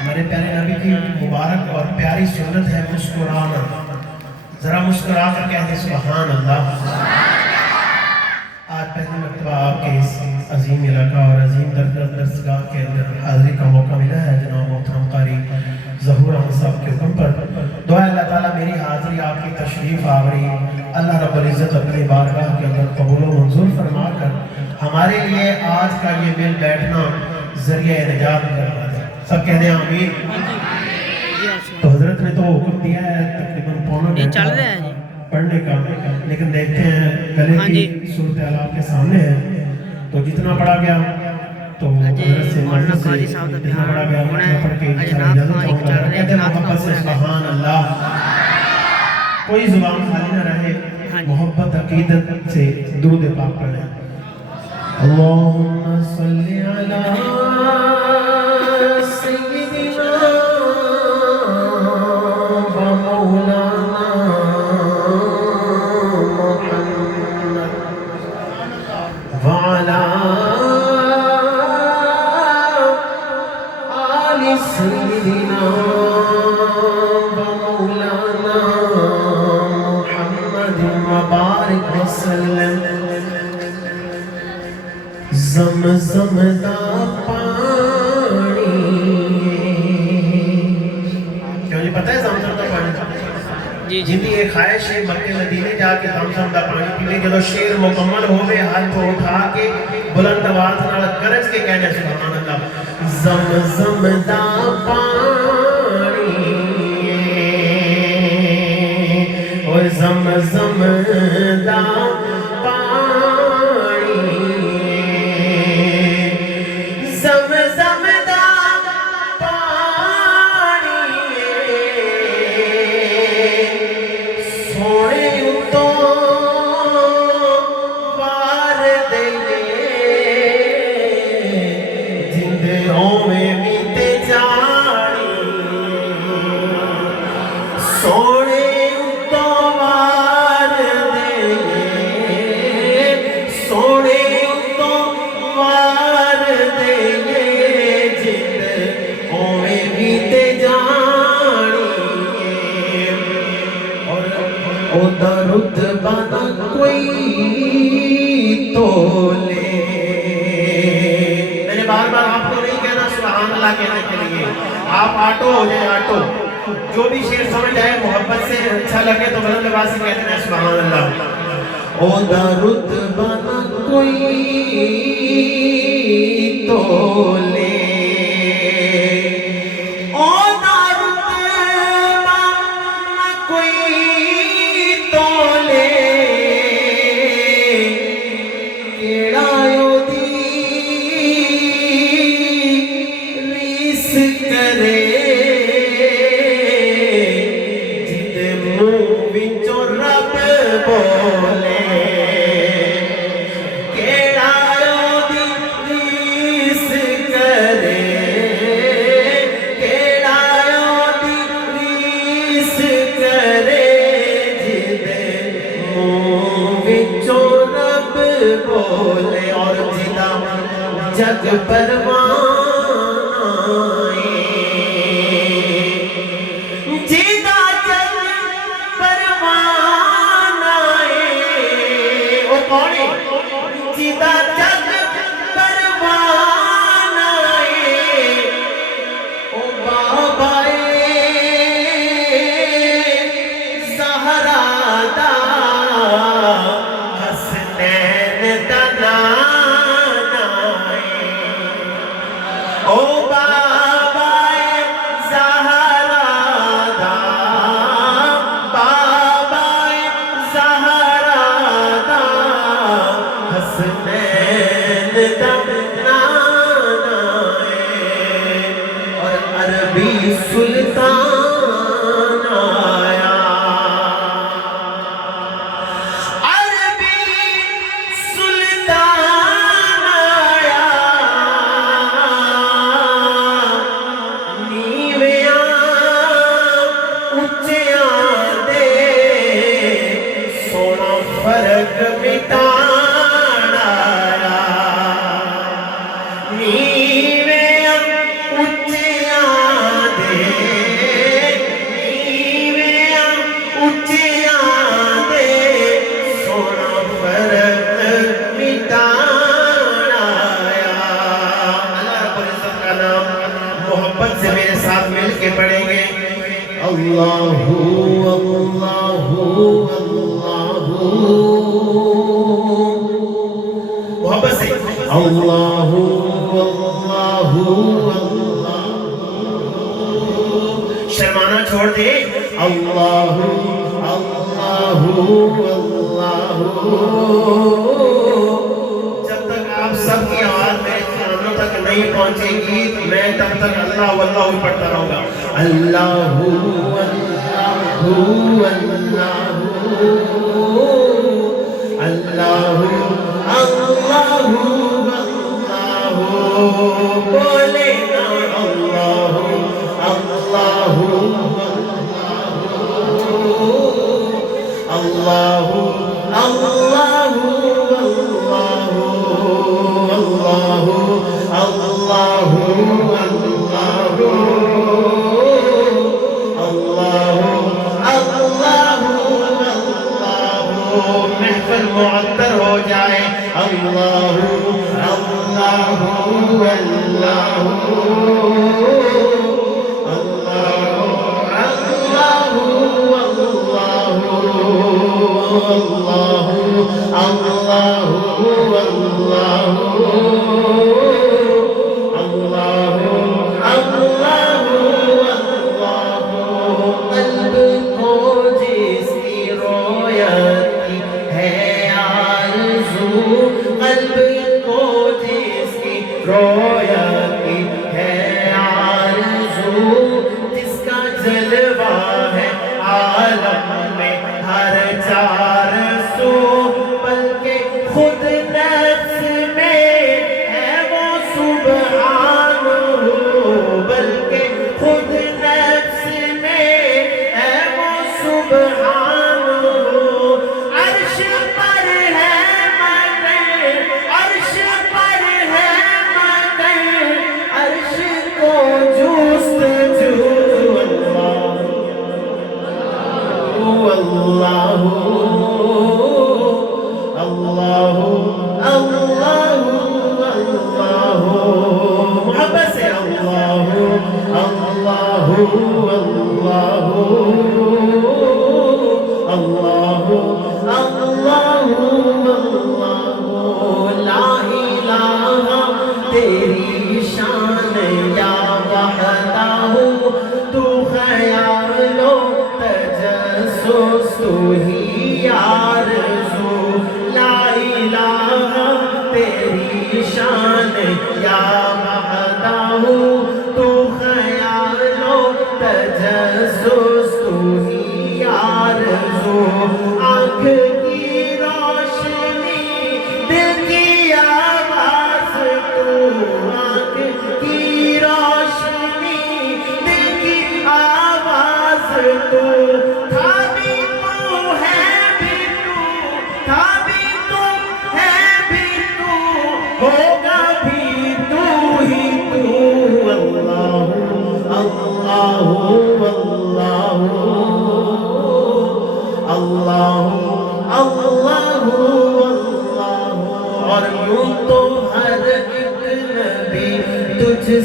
ہمارے پیارے نبی کی مبارک اور پیاری سنت ہے مسکرانا. ذرا مسکرا کر کہہ دیں سبحان اللہ. آج پہلی مرتبہ آپ کے اس عظیم علاقہ اور عظیم درسگاہ کے اندر حاضری کا موقع ملا ہے. جناب محترم قاری ظہور احمد صاحب کے حکم پر دعا اللہ تعالیٰ میری حاضری آپ کی تشریف آوری اللہ رب العزت اپنی بارگاہ کے اندر قبول و منظور فرما کر ہمارے لیے آج کا یہ مل بیٹھنا ذریعہ نجات کرنا ہے. سب کہہ دیں آمین. تو حضرت نے تو حکم دیا ہے تقریباً پونا گھنٹہ پڑھنے کا، لیکن دیکھتے ہیں گلے کی صورتحال آپ کے سامنے ہے تو جتنا پڑھا گیا تو حضرت سے مجلس سے جتنا پڑھا گیا اتنا پڑھ کے انشاءاللہ اجازت چاہوں گا. کہتے ہیں محبت سے سبحان اللہ. کوئی زبان خالی نہ رہے، محبت عقیدت سے درود پاک پڑھیں. اللہم صلی علی سیدنا و مولانا محمد وعلا آل سیدنا و مولانا محمد مبارک وسلم. زمزم دا پانی کیوں نہیں پتہ ہے زمزم دا پانی؟ جن کی ایک خواہش ہے مکہ مدینے جا کے زمزم دا پانی پینے. جب شعر مکمل ہوئے ہاتھ کو اٹھا کے بلند آواز نال گرج کے کہنے سبحان اللہ. زمزم دا پانی اور زمزم دا کہنے کے لیے آپ آٹو ہو جائیں. آٹو جو بھی شعر سمجھ جائے محبت سے اچھا لگے تو بلند آواز سے کہتے ہیں سبحان اللہ. او درود بنا کوئی تو لے او درود بنا کوئی تو لے جگ پروان آئے جیدہ جگ پروان آئے. او کون ہے؟ جیدہ جگ پروان آئے. او بابا زہرا دا حسنین دا سلطان آیا. عربی سلطان آیا. نیویاں اچھیاں دے سونا فرق مٹان آیا. نیویاں اچھیاں محبت سے میرے ساتھ مل کے پڑھیں گے اللہ اللہ اللہ محبت سے اللہ اللہ اللہ شرمانا چھوڑ دے اللہ اللہ اللہ جب تک آپ سب کی آواز میرے کانوں تک نہیں پہنچے گی میں تب تک اللہ واللہ پڑھتا رہوں گا اللہ اللہ اللہ اللہ اللہ بولے نا اللہ اللہ اللہ اللہ اللہ محفل معطر ہو جائے اللہ اللہ اللہ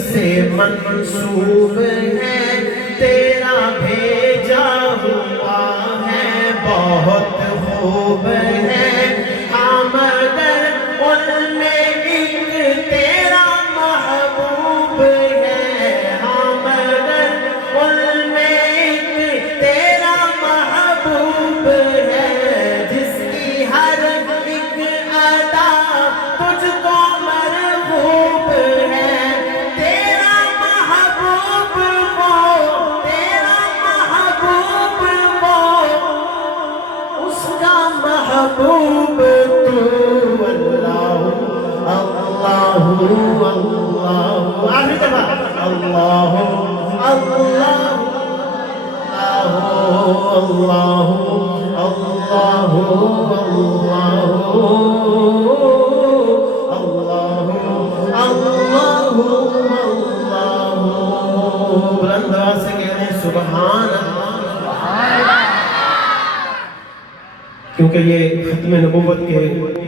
سے منسوب ہے تیرا بھیجا ہوا ہے بہت خوب ہے ہاں مگر ان میں ایک تیرا محبوب ہے ہاں مگر ان میں ایک تیرا محبوب ہے جس کی ہر ایک ادا تجھ کو مرغوب ہے محبوب تو اللہ اللہ اللہ آخری دفعہ اللہ اللہ اللہ اللہ اللہ بلند آواز سے کہہ رہے ہیں سبحان اللہ کیونکہ یہ ختم نبوت کے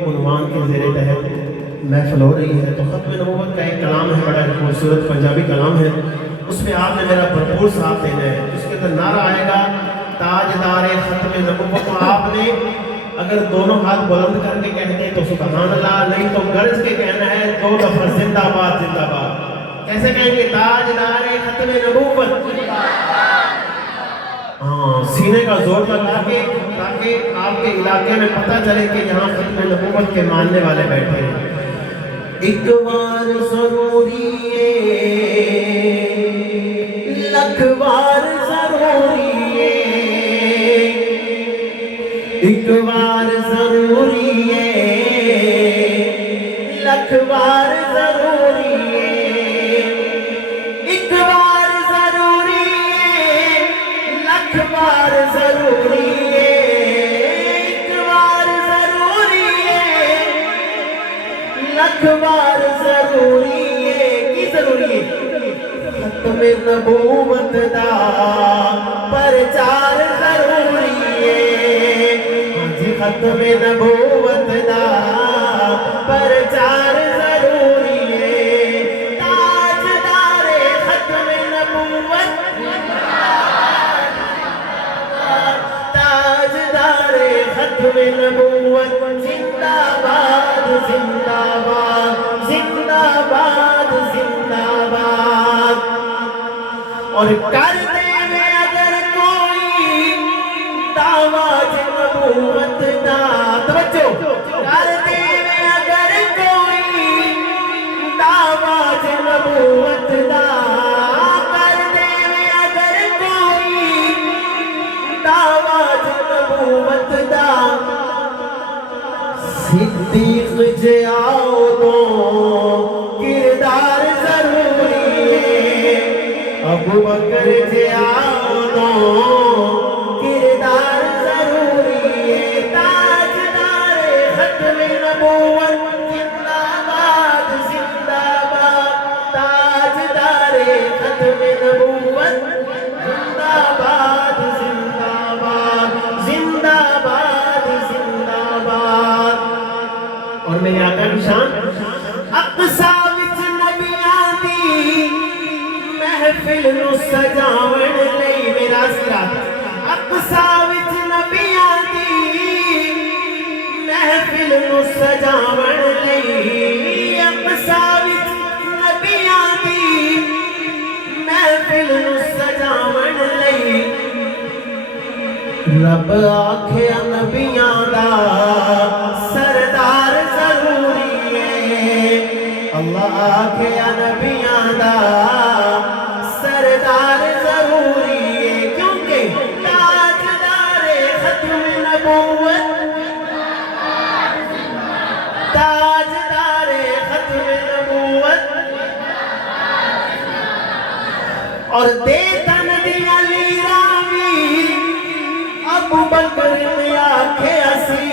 عنوان کے زیر تحت محفل ہو رہی ہے تو ختم نبوت کا ایک کلام ہے، بڑا خوبصورت پنجابی کلام ہے، اس میں آپ نے میرا بھرپور ساتھ دینا ہے. اس کے اندر نعرہ آئے گا تاجدار ختم نبوت. تو آپ نے اگر دونوں ہاتھ بلند کر کے کہتے ہیں تو سبحان اللہ، نہیں تو گرج کے کہنا ہے 2 دفعہ زندہ باد زندہ باد. کیسے کہیں گے؟ تاجدار ختم نبوت. ہاں، سینے کا زور لگا کے تاکہ آپ کے علاقے میں پتہ چلے کہ یہاں ختم نبوت کے ماننے والے بیٹھے ہیں. ایک بار ضروری ہے، لکھ بار ضروری ہے. ایک بار ضروری ہے، لکھ بار ضروری ہے. ایک بار ضروری ہے، لکھ بار ضروری ہے. ایک بار ضروری ہے، لکھ بار ضروری ہے. کی ضروری ہے؟ ختم نبوت دا پرچار ضروری ہے. ختم نبوت دا پرچار ضروری ہے. تاجدار ختم نبوت، تاجدار ختم نبوت زندہ باد زندہ باد زندہ باد زندہ باد. اور کر دے میں اگر کوئی دعویٰ نبوت دا، توجہ، کر دے میں اگر کوئی دعویٰ نبوت دا، کر دے میں اگر کوئی دعویٰ نبوت دا. صدیق جے آؤ تو کردار ضروری ہے. ابو بکر جے آؤ تو کردار ضروری ہے. تاجدار ختم نبوت زندہ باد زندہ باد. تاجدار ختم نبوت زندہ باد زندہ باد زندہ باد زندہ باد. اور میرے آقا کی شان، اقصا وچ نبیاں دی محفل نو سجاون لئی. میرا سرات اقصا وچ نبیاں دی محفل نو سجاون لئی. اقصا وچ نبیاں دی محفل نو سجاون لئی. رب آکھیا نبیاں دا سردار ضروری ہے. اللہ آکھیا نبیاں دا سردار ضروری ہے. کیونکہ تاجدار ختم نبوت، تاجدار ختم نبوت. اور دے تن دیا لیراوی ابو بکر نے آکھے اسی.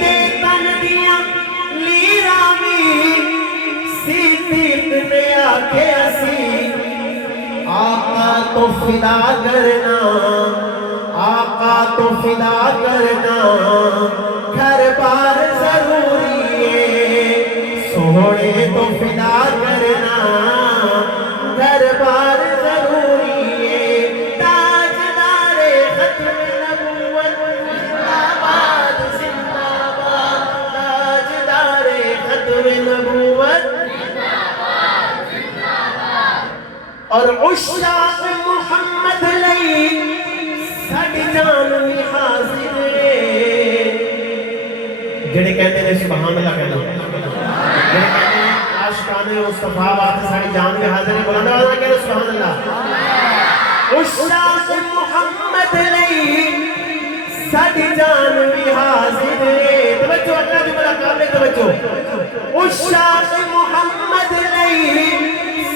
دے تن دیا لیراوی صدیق نے آکھے اسی. آقا تو فدا کرنا، آقا تو فدا کرنا گھر بار ضروری ہے. سونے تو فدا کرنا گھر بار ضروری ہے. تاجدار ختم نبوت زندہ باد زندہ باد. تاجدار ختم نبوت. اور عشاق محمد لئی ساڈی جان بھی حاضر ہے. جڑے کہتے ہیں سبحان اللہ کہنا، جڑے کہتے ہیں عاشقان مصطفیٰ واسطے ساڈی جان بھی حاضر ہے. بلند آواز کہنا سبحان اللہ. عشاق محمد لئی ساڈی جان بھی حاضر ہے. توجہ، اللہ کی بڑا قابل توجہ. عشاق محمد لئی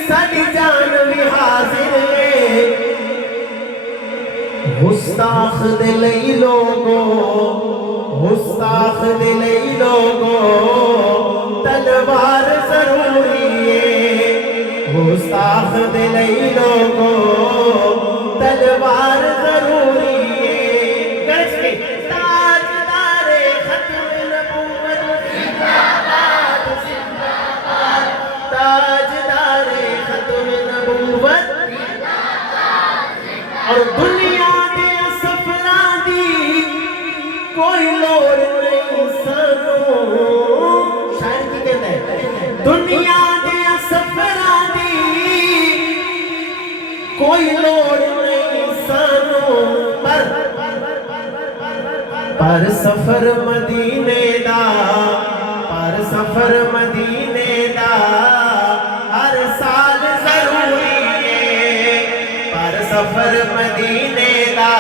ساڈی جان بھی حاضر ہے. گستاخ دے لئی لوگو، گستاخ دے لئی لوگو تلوار ضروری ہے. گستاخ دے لئی لوگو تلوار ضروری ہے. گرج کے تاجدار ختم نبوت زندہ باد. اور دنیا دے سفراں دی کوئی لوڑ نہیں سانوں شاعر کی کہتا ہے دنیا دے سفراں دی کوئی لوڑ نہیں سانوں پر سفر مدینے دا پر سفر مدینے دا ہر سال ضروری ہے پر سفر مدینے دا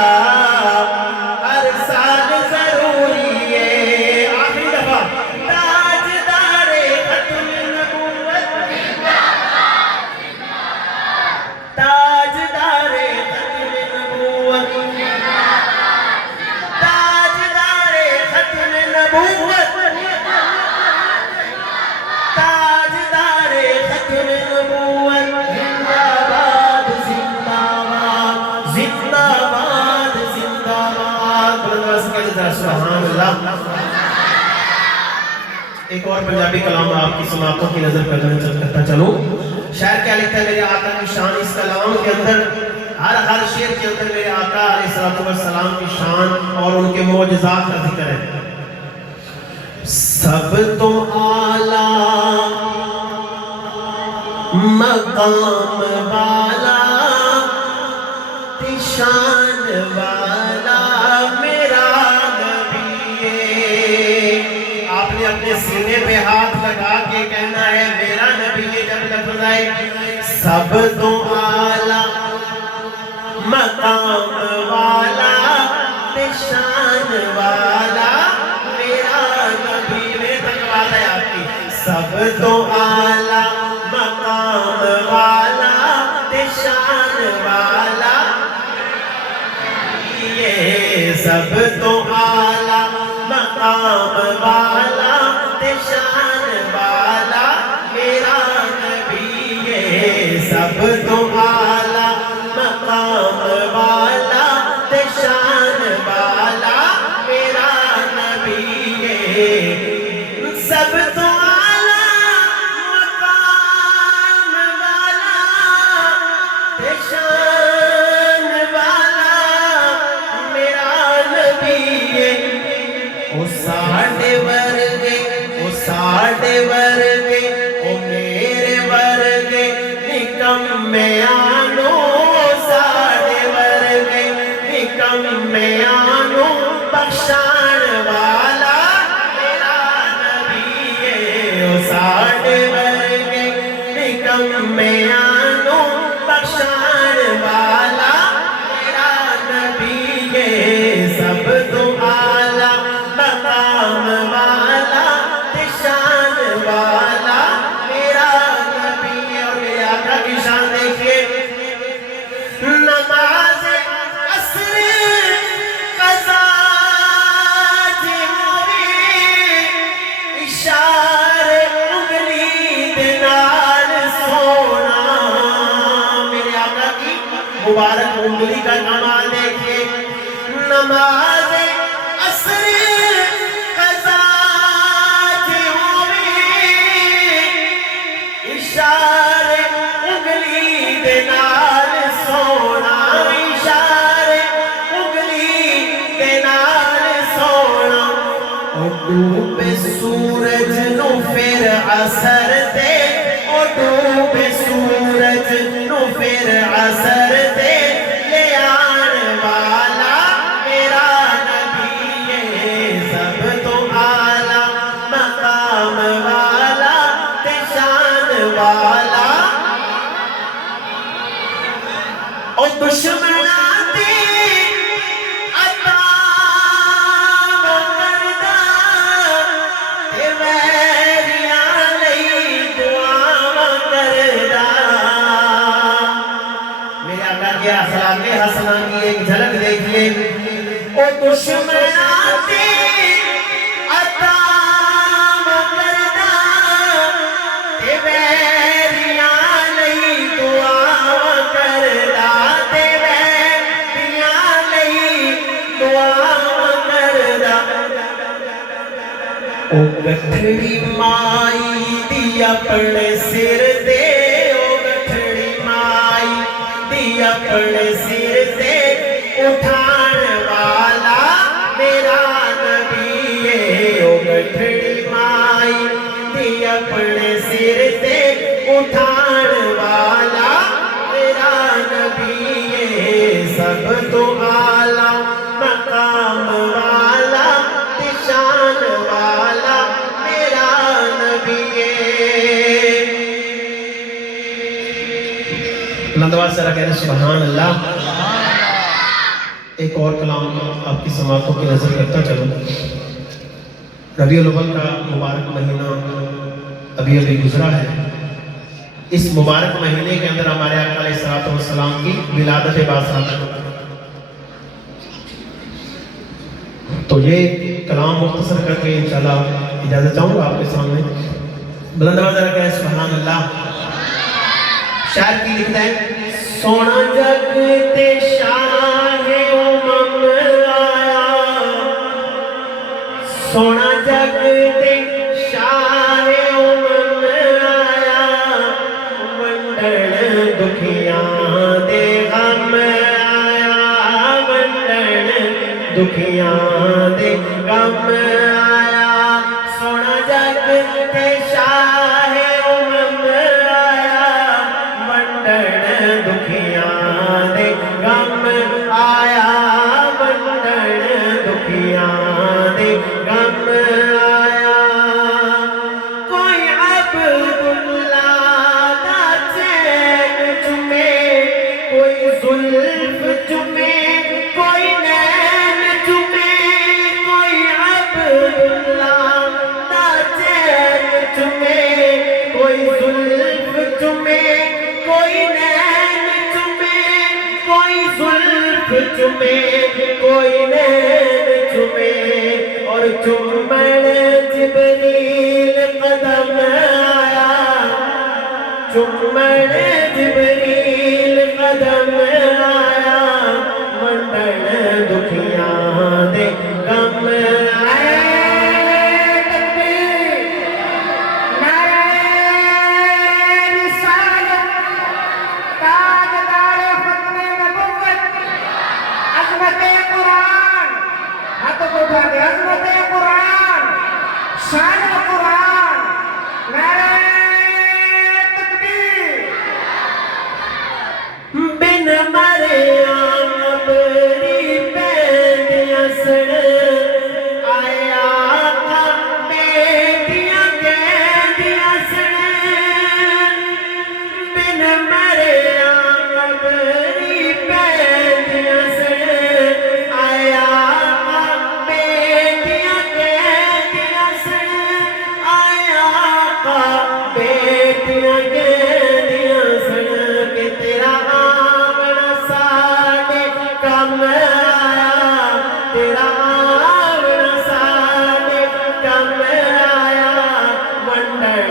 ہر سال ضروری ہے آخری دفعہ تاجدار ختم نبوت تاجدار ختم نبوت تاجدار ختم نبوت تاجدار ختم نبوت زندہ باد زندہ باد زندہ باد زندہ باد سبحان اللہ ایک اور پنجابی کلام آپ کی سماعتوں کی نظر کرتا چلوں شاعر کیا لکھتا ہے میرے آقا کی شان اس کلام کے اندر ہر شعر کے اندر میرے آقا علیہ السلام کی شان اور ان کے معجزات کا ذکر ہے سب تو اعلیٰ مقام والا شان والا میرا نبی ہے آپ نے اپنے سینے پہ ہاتھ لگا کے کہنا ہے میرا نبی ہے جب لفظ آئے سب تو اعلیٰ مقام والا شان والا میرا نبی میں تک بات ہے آپ کی سب تو اعلیٰ مقام والا شان والا یہ سب تو اعلیٰ مقام والا شان والا میرا نبی ہے سب تو اعلیٰ مقام والا شان والا میرا نبی ہے سب تو اعلیٰ مقام والا شان والا میرا نبی ہے او ساڑھے ورگے او ساڑھے ورگے او میرے ورگے نکمے آنو ساڑھے ورگے نکمے آنو بخشان والا میرا نبی ہے او ساڑھے ورگے نکمے آنو بخشان والا میرا نبی ہے سب تو اعلیٰ مقام والا شان والا میرا نبی ہے اور میرے آقا کی شان دیکھئے نماز عصر قضا جی ہوئی اشارے انگلی دنال سونا میرے آقا کی مبارک انگلی کا کمال دیکھئے نماز عصر قضا جی ہوئی اشارے انگلی دنال سونا اشارے انگلی دنال سونا اور ڈوب سورج نو پھر عصر دے اور ڈوب سورج نو پھر عصر دے لے آن والا میرا نبی ہے سب تو اعلیٰ مقام والا شان والا اور دشمناتی عطا کردہ تے ویریاں لئی دعا کردہ میرے آقا کے اخلاق حسنہ کی ایک جھلک دیکھئے اور دشمناتی عطا کردہ تے ویریاں لئی دعا کردہ تے ویریاں لئی دعا کردہ او گٹھڑی مائی دی اپنے سر دے او گٹھڑی مائی دی اپنے سر دے اٹھان والا میرا نبی ہے، او گٹھڑی مائی دی اپنے سر تے اٹھان والا میرا نبی ہے، سب تو اعلیٰ مقام والا شان والا میرا نبی ہے۔ بلندواز سے کہہ رہے سبحان اللہ۔ ایک اور کلام آپ کی سماعتوں کی نظر کرتا چلو۔ ربیع الاول کا مبارک مہینہ ابھی ابھی گزرا ہے۔ اس مبارک مہینے کے اندر ہمارے آقا علیہ الصلوۃ والسلام کی ولادت باثرت، تو یہ کلام مختصر کر کے انشاءاللہ اجازت چاہوں گا آپ کے سامنے۔ بلند آواز ذرا کہیں سبحان اللہ۔ شاعر کی لکھتا ہے سونا جگ تے شاہ امم آیا، سونا جگ تے شاہ امم آیا، ونڈن دکھیاں دے غم آیا، ونڈن دکھیاں دے غم آیا، سونا جگ تے شاہ امم آیا، ونڈن دکھیاں دے غم آیا، ونڈن دکھیاں دے غم آیا، کوئی عبداللہ دا چین چومے، کوئی زلف چومے، کوئی نین چومے، کوئی عبداللہ دا چین چومے، کوئی زلف چومے، کوئی نین چومے، کوئی زلف چومے، کوئی نین چومے، اور چومن جبریل قدم آیا، چومن جبریل قدم آیا، ونڈن دکھیاں دے غم آیا۔ بن مریم بری پیندیاں سن آیا آقا بیٹیاں کہندیاں سن، بن مریم بری پیندیاں سن آیا آقا بیٹیاں کہندیاں سن، آیا آقا بیٹیاں کہندیاں سن کہ تیرا آونا ساڈے کم آیا، تیرا آونا ساڈے کم آیا، ونڈن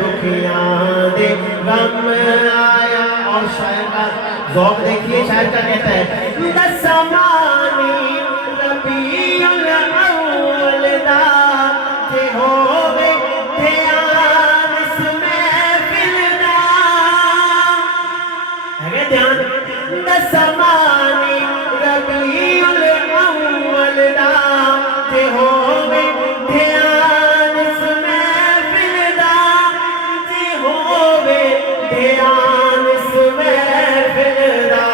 دکھیاں دے غم آیا۔ اور شاعر کا ذوق دیکھیے، شاعر کا کہتا ہے دسمانی ربیع الاول دا جے ہووے دھیان اس محفل دا، ہے دھیان، دسمانی ربیع الاول دا جے ہووے دھیان اس محفل دا، جے ہووے دھیان اس محفل دا،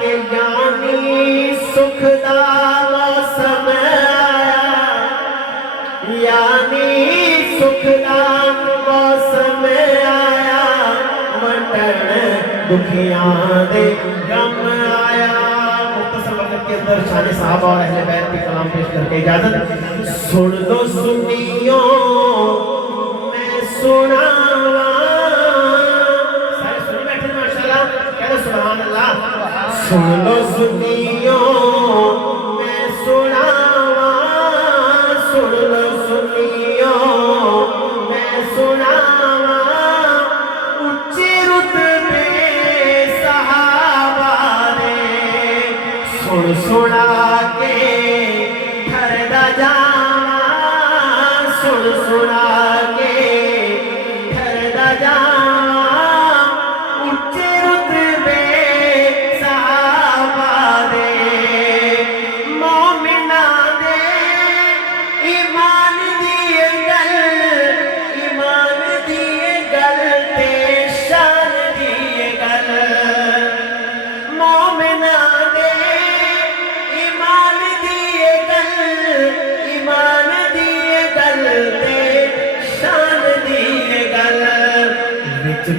کہ یعنی سکھ دا موسم آیا، یعنی سکھ دا موسم آیا، ونڈن دکھیاں دے غم آیا۔ مختصر وقت کے اندر شان صحابہ اور اہل بیت کی کلام پیش کر کے اجازت۔ سن لو سنیوں میں سناواں، سارے سنی بیٹھے ماشاءاللہ، کہہ رہے سبحان اللہ۔ سن لو سنیوں میں سناواں، سن لو سنیوں میں سناواں، اونچے رتبے صحابہ دے، سن سنا کے ٹھردا جاواں، سن سنا کے ٹھردا جاواں، اونچے رتبے صحابہ دے،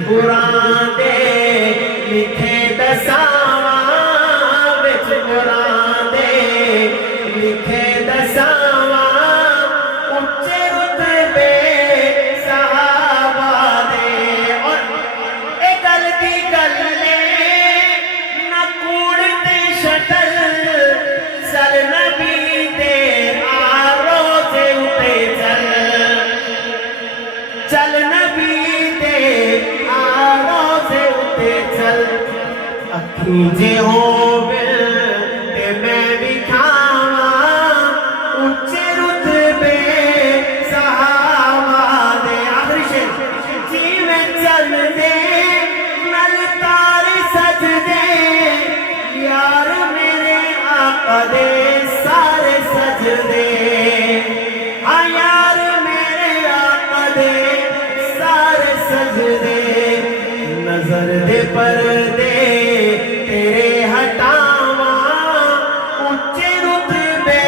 قرآن دے لکھے دساواں وچ قرآن دے لکھے دساواں اونچے رتبے صحابہ دے اور اے گل دی گل نہ کوڑ تے شٹل سر نبی دے آروزے اتے چل نبی دے آروزے اتے چل اکھیں جے ہووے تے میں بھی کھاواں اونچے رتبے صحابہ دے آخری شعر جی میں چل دے نل تارے سج دے یار میرے آقا دے سارے سج دے ہاں یار میرے آقا دے سارے سج دے نظر دے پردے تیرے ہٹاواں اونچے رتبے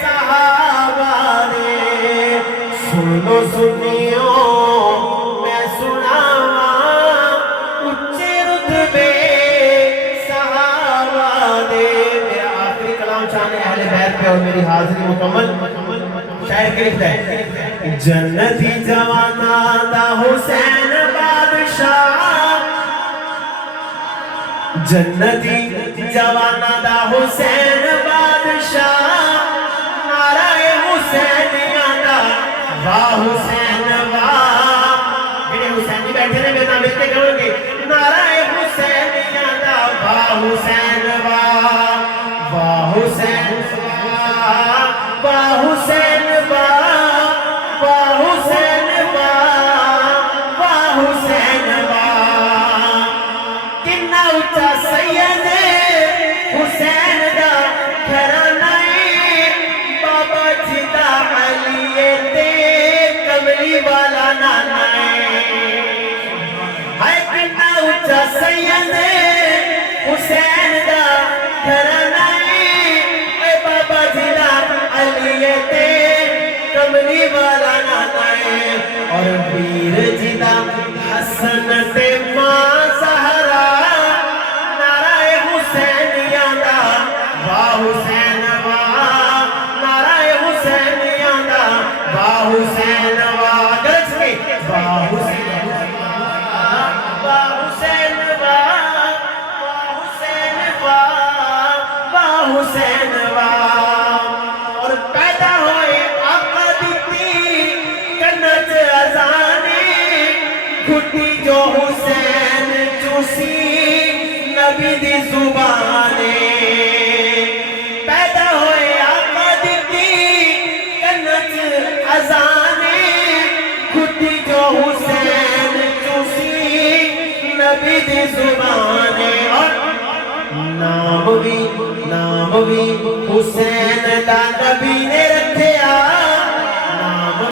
صحابہ دے سنو سنیو میں سناواں اونچے رتبے صحابہ دے میرا آخری کلام شان اہل بیت پہ اور میری حاضری مکمل شاعر کے لکھتا ہے جنتی جوانا دا حسین بادشاہ جنتی جوانا دا حسین بادشاہ نعرہ حسینیاں دا واہ حسین واہ میرے حسین جی بیٹھے نے میرے نام ملتے کہوں گے نعرہ حسینیاں دا واہ حسین واہ واہ حسین واہ واہ حسین واہ واہ حسین واہ واہ حسین واہ کنا اچھا سید حسین دا گھرانہ بابا جی دا علی تے کملی والا نانا ہے کنا اچھا سید حسین دا گھرانہ بابا جی دا علی تے کملی والا نانا ہے اور پیر جی دا حسن تے ماں زہرا نعرہ حسینیاں دا واہ حسین واہ نعرہ حسینیاں دا واہ حسین واہ گرج کے واہ حسین واہ حسین واہ واہ حسین واہ واہ حسین واہ اور پیدا ہوئے آقا دیتی کنت ازانے گھٹی جو حسین چوسی نبی دی زبانے پیدا ہوئے آقا دیتی کنت ازانے گھٹی جو حسین چوسی نبی دی زبانے اور نام بھی حسین دا نبی نے